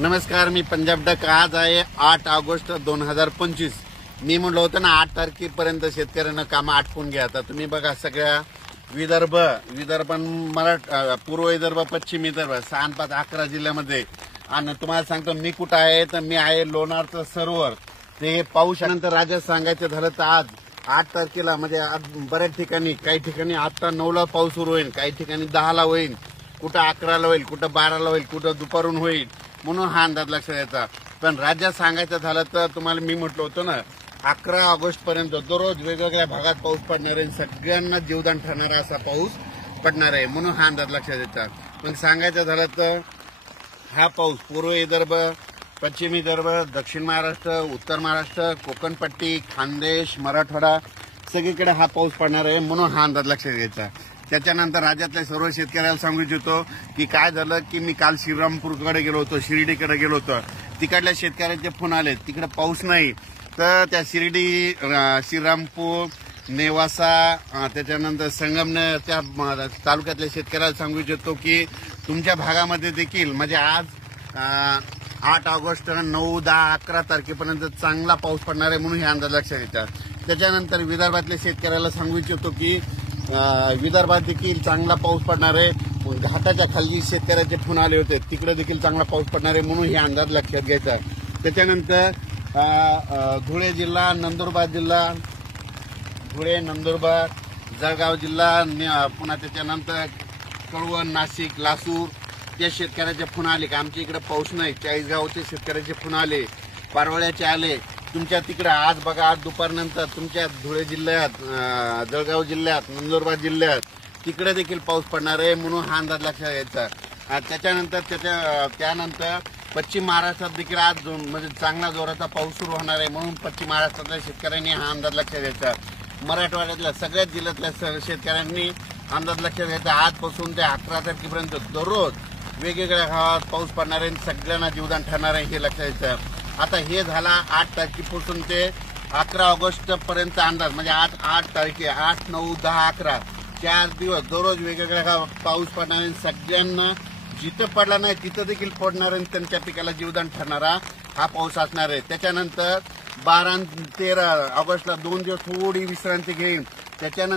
नमस्कार, मी पंजाब डक. आज आहे 8 ऑगस्ट 2025. मी म्हणलं होतं ना 8 तारखेपर्यंत शेतकऱ्यांना कामं आटपून घ्या. आता तुम्ही बघा, सगळ्या विदर्भ, पूर्व विदर्भ, पश्चिम विदर्भ 6, 5, 11 जिल्ह्यामध्ये. आणि तुम्हाला सांगतो मी कुठं आहे, तर मी आहे लोणारचं सरोवर. ते पाऊसानंतर राज्यात सांगायचं झालं तर आज 8 तारखेला म्हणजे आज बऱ्याच ठिकाणी, काही ठिकाणी 8 9ला पाऊस सुरू होईल, काही ठिकाणी 10ला होईल, कुठं 11ला होईल, कुठं 12ला होईल, कुठं दुपारून होईल. म्हणून हा अंदाज लक्षात यायचा. पण राज्यात सांगायचं झालं तर तुम्हाला मी म्हटलं होतं ना 11 ऑगस्ट पर्यंत दररोज वेगवेगळ्या भागात पाऊस पडणार आहे, सगळ्यांना जीवदान ठरणारा असा पाऊस पडणार आहे. म्हणून हा अंदाज लक्षात यायचा. पण सांगायचं झालं तर हा पाऊस पूर्व विदर्भ, पश्चिम विदर्भ, दक्षिण महाराष्ट्र, उत्तर महाराष्ट्र, कोकणपट्टी, खानदेश, मराठवाडा सगळीकडे हा पाऊस पडणार आहे. म्हणून हा अंदाज लक्षात घ्यायचा. त्याच्यानंतर राज्यातल्या सर्व शेतकऱ्याला सांगू इच्छितो की काय झालं की मी काल श्रीरामपूरकडे गेलो होतो, शिर्डीकडे गेलो होतो. तिकडल्या शेतकऱ्यांचे फोन आले, तिकडे पाऊस नाही. तर त्या शिर्डी, श्रीरामपूर, नेवासा, त्याच्यानंतर संगमनेर त्या तालुक्यातल्या शेतकऱ्याला सांगू इच्छितो की तुमच्या भागामध्ये देखील म्हणजे आज 8 ऑगस्ट 9, 10, 11 तारखेपर्यंत चांगला पाऊस पडणार आहे. म्हणून हे अंदाज लक्षात येतात. त्याच्यानंतर विदर्भातल्या शेतकऱ्याला सांगू इच्छितो की विदर्भात देखील चांगला पाऊस पडणार आहे. घाटाच्या खाली शेतकऱ्याचे फोन आले होते, तिकडे देखील चांगला पाऊस पडणार आहे. म्हणून हे अंदाज लक्षात घ्यायचा. त्याच्यानंतर धुळे जिल्हा, नंदुरबार जिल्हा, धुळे, नंदुरबार, जळगाव जिल्हा, पुन्हा त्याच्यानंतर कळवण, नाशिक, लासूर त्या शेतकऱ्याचे फोन आले की आमच्या इकडे पाऊस नाही. चाळीसगावचे शेतकऱ्याचे फोन आले, पारवळ्याचे आले. तुमच्या तिकडे आज बघा, आज दुपारनंतर तुमच्या धुळे जिल्ह्यात, जळगाव जिल्ह्यात, नंदुरबार जिल्ह्यात तिकडे देखील पाऊस पडणार आहे. म्हणून हा अंदाज लक्षात घ्यायचा. त्याच्यानंतर त्यानंतर पश्चिम महाराष्ट्रात देखील आज म्हणजे चांगला जोराचा पाऊस सुरू होणार आहे. म्हणून पश्चिम महाराष्ट्रातल्या शेतकऱ्यांनी हा अंदाज लक्षात घ्यायचा. मराठवाड्यातल्या सगळ्याच जिल्ह्यातल्या शेतकऱ्यांनी अंदाज लक्षात घ्यायचा. आजपासून ते 11 तारखेपर्यंत दररोज वेगवेगळ्या गावात पाऊस पडणार आहे, सगळ्यांना जीवदान ठरणार आहे, हे लक्षात घ्यायचं. आता हे झाला 8 तारखेपासून ते 11 ऑगस्ट पर्यंत अंदाज. म्हणजे आज 8 तारखे, 8, 9, 10, 11 4 दिवस दररोज वेगवेगळ्या गावात पाऊस पडणार आहे. सगळ्यांना जिथं पडला नाही तिथं देखील पडणार आहे, त्यांच्या पिकाला जीवदान ठरणारा हा पाऊस असणार आहे. त्याच्यानंतर 12 आणि 13 ऑगस्टला 2 दिवस थोडी विश्रांती घेईन. त्याच्यानंतर